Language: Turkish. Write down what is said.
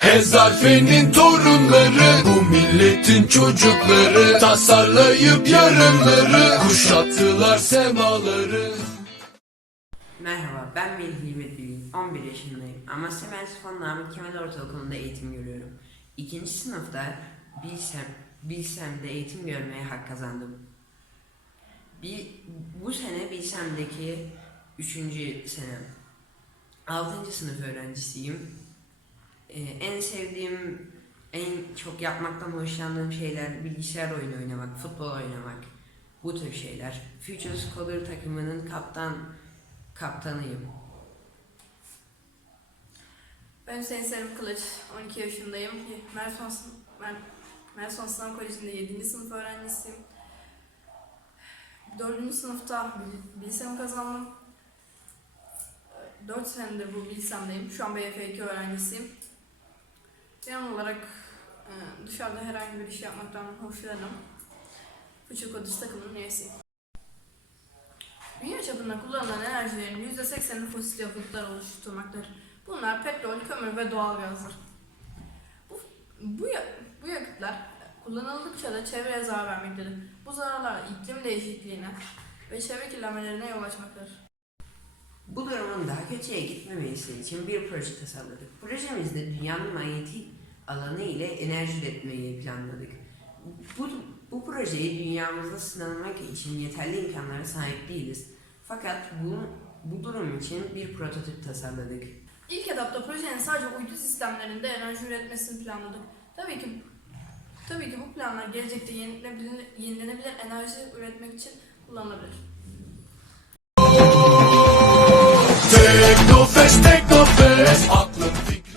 Hezarfenin torunları Bu milletin çocukları Tasarlayıp yarınları Kuşattılar semaları Merhaba, ben Melih Nimet Bilgin, 11 yaşındayım. Amasya Mersifon Namık Kemal Ortaokulu'nda eğitim görüyorum. İkinci sınıfta Bilsem, Bilsem'de eğitim görmeye hak kazandım. Bir, bu sene Bilsem'deki üçüncü senem. Altıncı sınıf öğrencisiyim. Ee, en sevdiğim, en çok yapmaktan hoşlandığım şeyler bilgisayar oyunu oynamak, futbol oynamak. Bu tür şeyler. Future Scholar takımının kaptan kaptanıyım. Ben Hüseyin Selim Kılıç, 12 yaşındayım. Merson, ben Merson Sınav Koleji'nde 7. sınıf öğrencisiyim. 4. sınıfta bil- bilsem kazandım. 4 senedir bu bilsemdeyim. Şu an BF2 öğrencisiyim. Genel olarak e, dışarıda herhangi bir iş yapmaktan hoşlanırım. Future Coders takımının üyesiyim. Dünya çapında kullanılan enerjilerin %80'i fosil yakıtlar oluşturmaktadır. Bunlar petrol, kömür ve doğalgazdır. Bu, bu, ya- bu yakıtlar kullanıldıkça da çevreye zarar vermektedir. Bu zararlar iklim değişikliğine ve çevre kirlenmelerine yol açmaktadır. Bu durumun daha kötüye gitmemesi için bir proje tasarladık. Projemizde dünyanın manyetik alanı ile enerji üretmeyi planladık. Bu, bu projeyi dünyamızda sınanmak için yeterli imkanlara sahip değiliz. Fakat bu, bu durum için bir prototip tasarladık. İlk etapta projenin sadece uydu sistemlerinde enerji üretmesini planladık. Tabii ki tabii ki bu planlar gelecekte yenilenebilir, yenilenebilir enerji üretmek için kullanılabilir. Let's take the first.